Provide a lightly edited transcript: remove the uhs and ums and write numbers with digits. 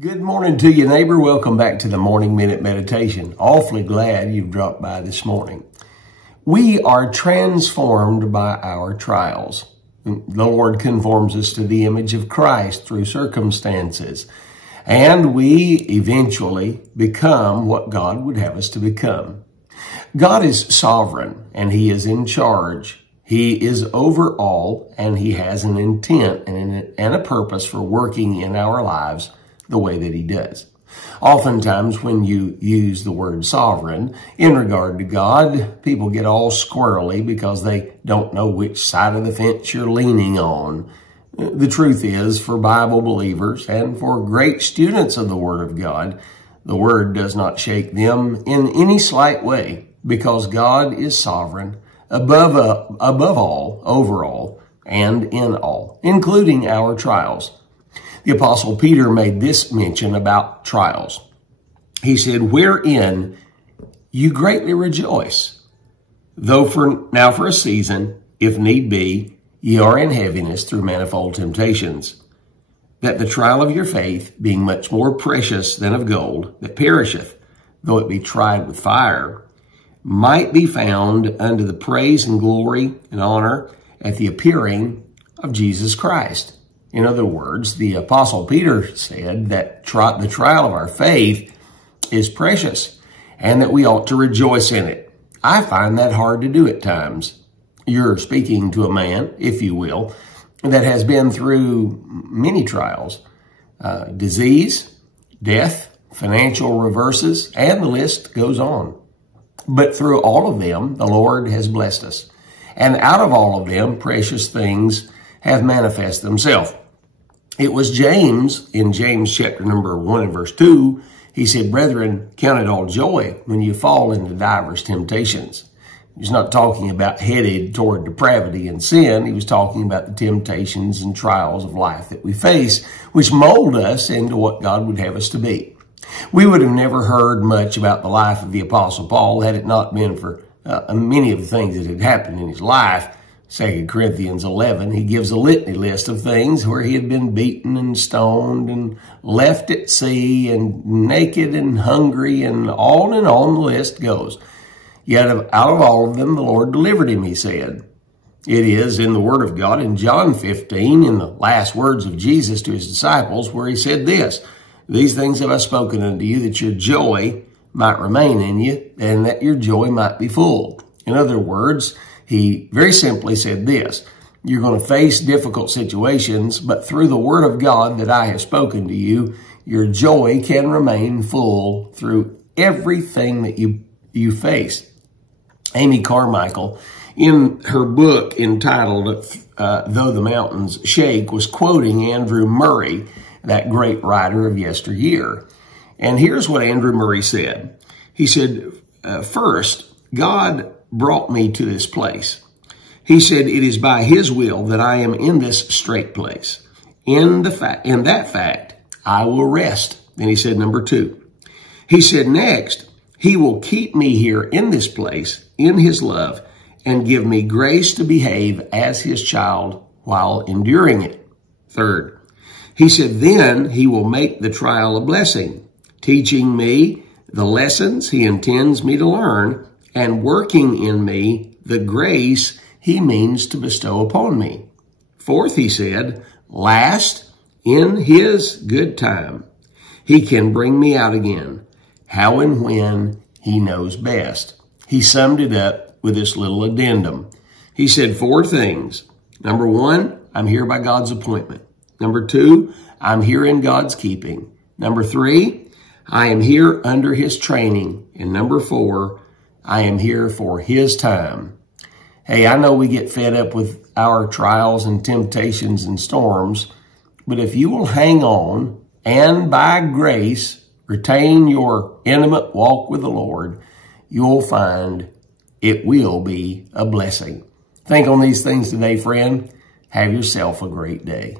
Good morning to you, neighbor. Welcome back to the Morning Minute Meditation. Awfully glad you've dropped by this morning. We are transformed by our trials. The Lord conforms us to the image of Christ through circumstances, and we eventually become what God would have us to become. God is sovereign, and He is in charge. He is over all, and He has an intent and a purpose for working in our lives the way that He does. Oftentimes when you use the word sovereign in regard to God, people get all squirrely because they don't know which side of the fence you're leaning on. The truth is, for Bible believers and for great students of the Word of God, the Word does not shake them in any slight way because God is sovereign above all, over all, and in all, including our trials. The Apostle Peter made this mention about trials. He said, wherein you greatly rejoice, though now for a season, if need be, ye are in heaviness through manifold temptations, that the trial of your faith, being much more precious than of gold, that perisheth, though it be tried with fire, might be found unto the praise and glory and honor at the appearing of Jesus Christ. In other words, the Apostle Peter said that the trial of our faith is precious and that we ought to rejoice in it. I find that hard to do at times. You're speaking to a man, if you will, that has been through many trials, disease, death, financial reverses, and the list goes on. But through all of them, the Lord has blessed us. And out of all of them, precious things have manifest themselves. It was James, in James chapter number 1 and verse 2, he said, brethren, count it all joy when you fall into divers temptations. He's not talking about headed toward depravity and sin. He was talking about the temptations and trials of life that we face, which mold us into what God would have us to be. We would have never heard much about the life of the Apostle Paul had it not been for many of the things that had happened in his life. 2 Corinthians 11, he gives a litany list of things where he had been beaten and stoned and left at sea and naked and hungry, and on the list goes. Yet out of all of them, the Lord delivered him, he said. It is in the Word of God in John 15, in the last words of Jesus to his disciples, where he said this, these things have I spoken unto you, that your joy might remain in you, and that your joy might be full. In other words, he very simply said this, you're going to face difficult situations, but through the Word of God that I have spoken to you, your joy can remain full through everything that you face. Amy Carmichael, in her book entitled Though the Mountains Shake, was quoting Andrew Murray, that great writer of yesteryear. And here's what Andrew Murray said. He said, first, God brought me to this place. He said, it is by His will that I am in this straight place. In that fact, I will rest. Then he said, number 2. He said, next, He will keep me here in this place, in His love, and give me grace to behave as His child while enduring it. Third, he said, then He will make the trial a blessing, teaching me the lessons He intends me to learn, and working in me the grace He means to bestow upon me. Fourth, he said, last, in His good time, He can bring me out again, how and when He knows best. He summed it up with this little addendum. He said 4 things. Number 1, I'm here by God's appointment. Number 2, I'm here in God's keeping. Number 3, I am here under His training. And number 4, I am here for His time. Hey, I know we get fed up with our trials and temptations and storms, but if you will hang on and by grace retain your intimate walk with the Lord, you'll find it will be a blessing. Think on these things today, friend. Have yourself a great day.